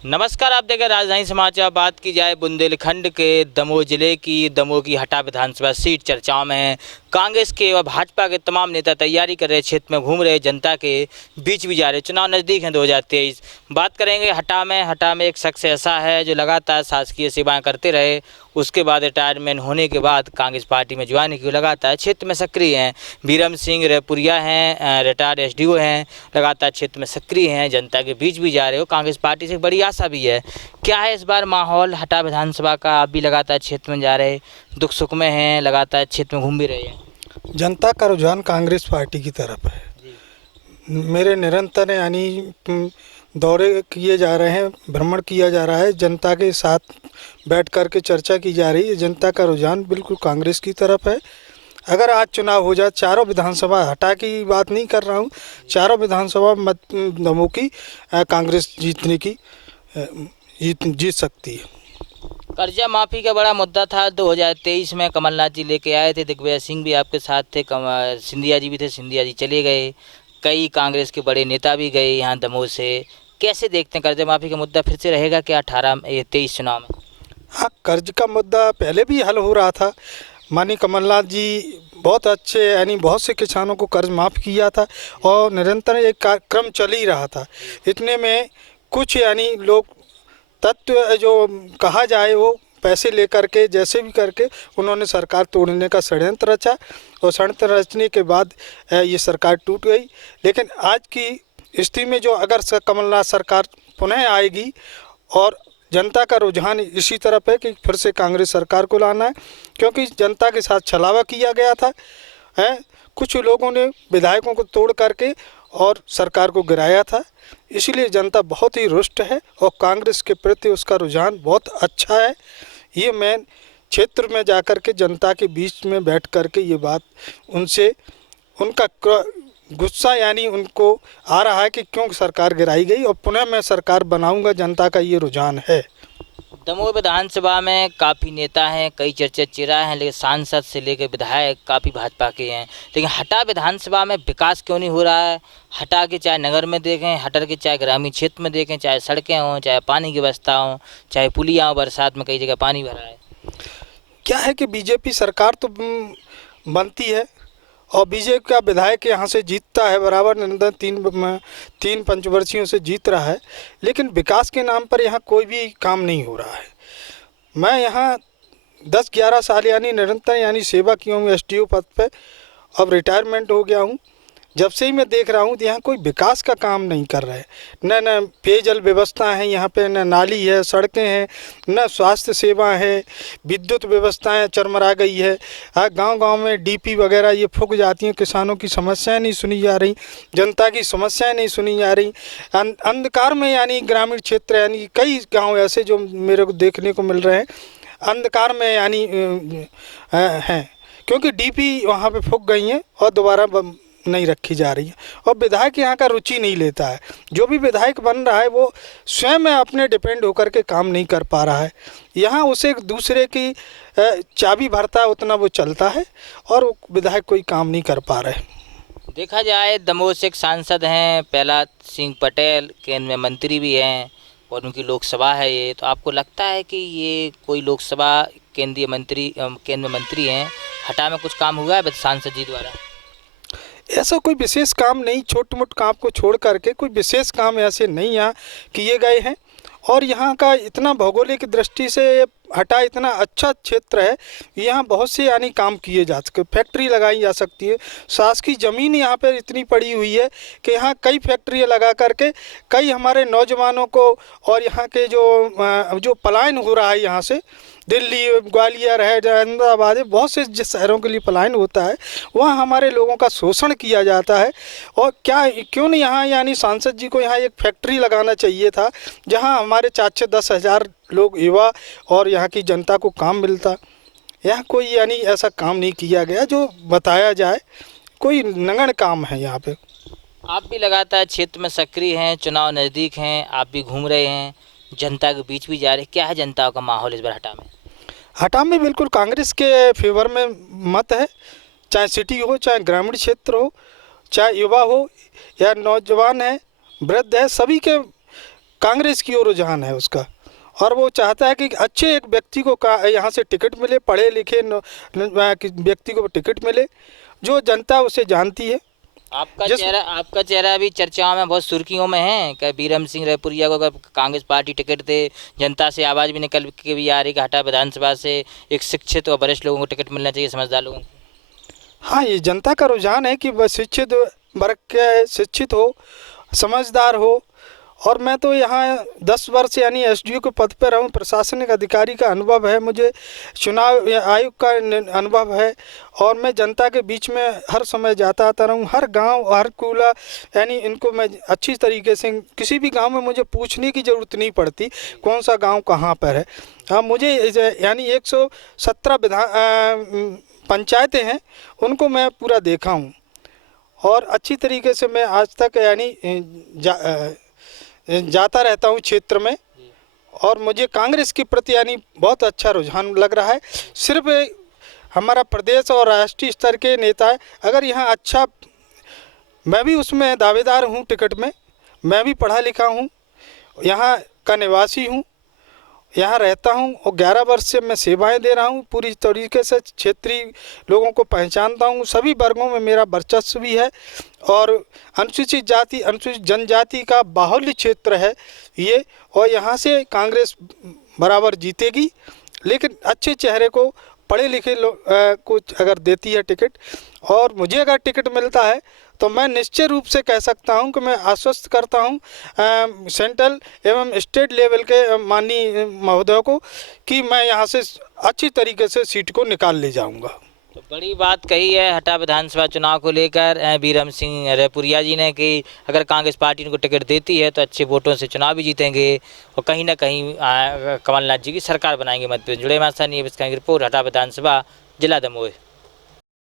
नमस्कार, आप देख रहे हैं राजधानी समाचार। बात की जाए बुंदेलखंड के दमोह जिले की, दमोह की हटा विधानसभा सीट चर्चाओं में है। कांग्रेस के व भाजपा के तमाम नेता तैयारी कर रहे, क्षेत्र में घूम रहे, जनता के बीच भी जा रहे। चुनाव नज़दीक हैं 2023। बात करेंगे हटा में एक शख्स ऐसा है जो लगातार शासकीय सेवाएं करते रहे, उसके बाद रिटायरमेंट होने के बाद कांग्रेस पार्टी में ज्वाइन की, लगातार क्षेत्र में सक्रिय हैं। बीरम सिंह रेपुरिया हैं, रिटायर्ड एसडीओ हैं, लगातार क्षेत्र में सक्रिय हैं, जनता के बीच भी जा रहे हो। कांग्रेस पार्टी से बड़ी आशा भी है। क्या है इस बार माहौल हटा विधानसभा का? आप भी लगातार क्षेत्र में जा रहे, दुख सुख में हैं, लगातार क्षेत्र में घूम भी रहे हैं। जनता का रुझान कांग्रेस पार्टी की तरफ है। मेरे निरंतर दौरे किए जा रहे हैं, भ्रमण किया जा रहा है, जनता के साथ बैठ कर के चर्चा की जा रही है। जनता का रुझान बिल्कुल कांग्रेस की तरफ है। अगर आज चुनाव हो जाए, चारों विधानसभा, हटा की बात नहीं कर रहा हूँ, चारों विधानसभा मत दमोह की कांग्रेस जीतने की जीत सकती है। कर्जा माफी का बड़ा मुद्दा था 2023 में, कमलनाथ जी लेके आए थे, दिग्विजय सिंह भी आपके साथ थे, सिंधिया जी भी थे, सिंधिया जी चले गए, कई कांग्रेस के बड़े नेता भी गए यहाँ दमोह से। कैसे देखते हैं कर्जा माफी का मुद्दा फिर से रहेगा क्या 23 चुनाव में? हाँ, कर्ज का मुद्दा पहले भी हल हो रहा था। माननीय कमलनाथ जी बहुत अच्छे बहुत से किसानों को कर्ज माफ़ किया था और निरंतर एक कार्यक्रम चल ही रहा था। इतने में कुछ लोग तत्व जो कहा जाए वो पैसे लेकर के जैसे भी करके उन्होंने सरकार तोड़ने का षड्यंत्र रचा और षड्यंत्र रचने के बाद ये सरकार टूट गई। लेकिन आज की स्थिति में जो अगर कमलनाथ सरकार पुनः आएगी और जनता का रुझान इसी तरफ है कि फिर से कांग्रेस सरकार को लाना है, क्योंकि जनता के साथ छलावा किया गया था। कुछ लोगों ने विधायकों को तोड़ करके और सरकार को गिराया था, इसलिए जनता बहुत ही रुष्ट है और कांग्रेस के प्रति उसका रुझान बहुत अच्छा है। ये मैं क्षेत्र में जाकर के जनता के बीच में बैठ कर के ये बात उनसे उनका गुस्सा उनको आ रहा है कि क्यों सरकार गिराई गई और पुनः मैं सरकार बनाऊंगा, जनता का ये रुझान है। दमोह विधानसभा में काफ़ी नेता हैं, कई चर्चा चिरा हैं, लेकिन सांसद से लेकर विधायक काफ़ी भाजपा के हैं। लेकिन हटा विधानसभा में विकास क्यों नहीं हो रहा है? हटा के चाहे नगर में देखें, हटा के चाहे ग्रामीण क्षेत्र में देखें, चाहे सड़कें हों, चाहे पानी की व्यवस्था हो, चाहे पुलियाँ हों, बरसात में कई जगह पानी भरा है। क्या है कि बीजेपी सरकार तो बनती है और बीजेपी का विधायक यहाँ से जीतता है बराबर, निरंतर तीन पंचवर्षीयों से जीत रहा है, लेकिन विकास के नाम पर यहाँ कोई भी काम नहीं हो रहा है। मैं यहाँ 10-11 साल निरंतर सेवा किया हूँ एसडीओ पद पे। अब रिटायरमेंट हो गया हूँ। जब से ही मैं देख रहा हूँ तो यहाँ कोई विकास का काम नहीं कर रहे हैं। न पेयजल व्यवस्था है यहाँ पे, न नाली है, सड़कें हैं, न स्वास्थ्य सेवा है, विद्युत व्यवस्थाएं चरमरा गई है। गांव-गांव में डीपी वगैरह ये फूक जाती हैं, किसानों की समस्याएं नहीं सुनी जा रही, जनता की समस्याएं नहीं सुनी जा रही। अंधकार में ग्रामीण क्षेत्र कई गाँव ऐसे जो मेरे को देखने को मिल रहे हैं अंधकार में हैं, क्योंकि डीपी वहाँ पे फूक गई हैं और दोबारा नहीं रखी जा रही है और विधायक यहाँ का रुचि नहीं लेता है। जो भी विधायक बन रहा है वो स्वयं में अपने डिपेंड होकर के काम नहीं कर पा रहा है। यहाँ उसे एक दूसरे की चाबी भरता है, उतना वो चलता है और विधायक कोई काम नहीं कर पा रहे। देखा जाए दमोह से एक सांसद हैं प्रहलाद सिंह पटेल, केंद्र में मंत्री भी हैं और उनकी लोकसभा है ये, तो आपको लगता है कि ये कोई लोकसभा केंद्र में मंत्री हैं, हटा में कुछ काम हुआ है सांसद जी द्वारा? ऐसा कोई विशेष काम नहीं, छोटे मोटे काम को छोड़ करके कोई विशेष काम ऐसे नहीं यहाँ किए गए हैं। और यहाँ का इतना भौगोलिक दृष्टि से हटा इतना अच्छा क्षेत्र है, यहाँ बहुत से काम किए जा सकते, फैक्ट्री लगाई जा सकती है। शासकीय ज़मीन यहाँ पर इतनी पड़ी हुई है कि यहाँ कई फैक्ट्रियाँ लगा करके कई हमारे नौजवानों को और यहाँ के जो पलायन हो रहा है यहाँ से, दिल्ली, ग्वालियर है, अहमदाबाद है, बहुत से जिस शहरों के लिए पलायन होता है वहाँ हमारे लोगों का शोषण किया जाता है। और क्यों नहीं यहाँ सांसद जी को यहाँ एक फैक्ट्री लगाना चाहिए था जहाँ हमारे 4-10 हज़ार लोग युवा और यहाँ की जनता को काम मिलता। यहाँ कोई ऐसा काम नहीं किया गया जो बताया जाए, कोई नगण्य काम है यहाँ पे। आप भी लगातार क्षेत्र में सक्रिय हैं, चुनाव नज़दीक हैं, आप भी घूम रहे हैं, जनता के बीच भी जा रहे हैं, क्या है जनता का माहौल इस बार हटा में? हटा में बिल्कुल कांग्रेस के फेवर में मत है, चाहे सिटी हो, चाहे ग्रामीण क्षेत्र हो, चाहे युवा हो या नौजवान है, वृद्ध है, सभी के कांग्रेस की ओर रुझान है उसका, और वो चाहता है कि अच्छे एक व्यक्ति को यहाँ से टिकट मिले, पढ़े लिखे व्यक्ति को टिकट मिले, जो जनता उसे जानती है। आपका चेहरा अभी चर्चाओं में बहुत सुर्खियों में है कि बीरम सिंह रेपुरिया को अगर कांग्रेस पार्टी टिकट दे, जनता से आवाज़ भी निकल के भी आ रही कि हटा विधानसभा से एक शिक्षित और वरिष्ठ लोगों को टिकट मिलना चाहिए, समझदार लोगों को। हाँ, ये जनता का रुझान है कि वह शिक्षित वर्ग के शिक्षित हो, समझदार हो। और मैं तो यहाँ 10 वर्ष यानी एसडीओ के पद पर रहूँ, प्रशासनिक अधिकारी का अनुभव है मुझे, चुनाव आयुक्त का अनुभव है, और मैं जनता के बीच में हर समय जाता आता रहूँ, हर गांव हर कूला, यानी इनको मैं अच्छी तरीके से, किसी भी गांव में मुझे पूछने की ज़रूरत नहीं पड़ती कौन सा गांव कहाँ पर है। हाँ, मुझे यानी 117 पंचायतें हैं, उनको मैं पूरा देखा हूँ, और अच्छी तरीके से मैं आज तक यानी जाता रहता हूँ क्षेत्र में, और मुझे कांग्रेस के प्रति यानी बहुत अच्छा रुझान लग रहा है। सिर्फ हमारा प्रदेश और राष्ट्रीय स्तर के नेता है, अगर यहाँ अच्छा, मैं भी उसमें दावेदार हूँ टिकट में, मैं भी पढ़ा लिखा हूँ, यहाँ का निवासी हूँ, यहाँ रहता हूँ, और 11 वर्ष से मैं सेवाएं दे रहा हूँ, पूरी तरीके से क्षेत्रीय लोगों को पहचानता हूँ, सभी वर्गों में मेरा वर्चस्व भी है, और अनुसूचित जाति अनुसूचित जनजाति का बाहुल्य क्षेत्र है ये, और यहाँ से कांग्रेस बराबर जीतेगी। लेकिन अच्छे चेहरे को, पढ़े लिखे लोग को अगर देती है टिकट, और मुझे अगर टिकट मिलता है, तो मैं निश्चय रूप से कह सकता हूं कि मैं आश्वस्त करता हूं सेंट्रल एवं स्टेट लेवल के माननीय महोदय को कि मैं यहां से अच्छी तरीके से सीट को निकाल ले जाऊंगा। तो बड़ी बात कही है हटा विधानसभा चुनाव को लेकर बीरम सिंह रेपुरिया जी ने कि अगर कांग्रेस पार्टी उनको टिकट देती है तो अच्छे वोटों से चुनाव भी जीतेंगे और कहीं ना कहीं कमलनाथ जी की सरकार बनाएंगे मध्य प्रदेश। जुड़े हमारे साथ ये रिपोर्ट हटा विधानसभा जिला दमोह।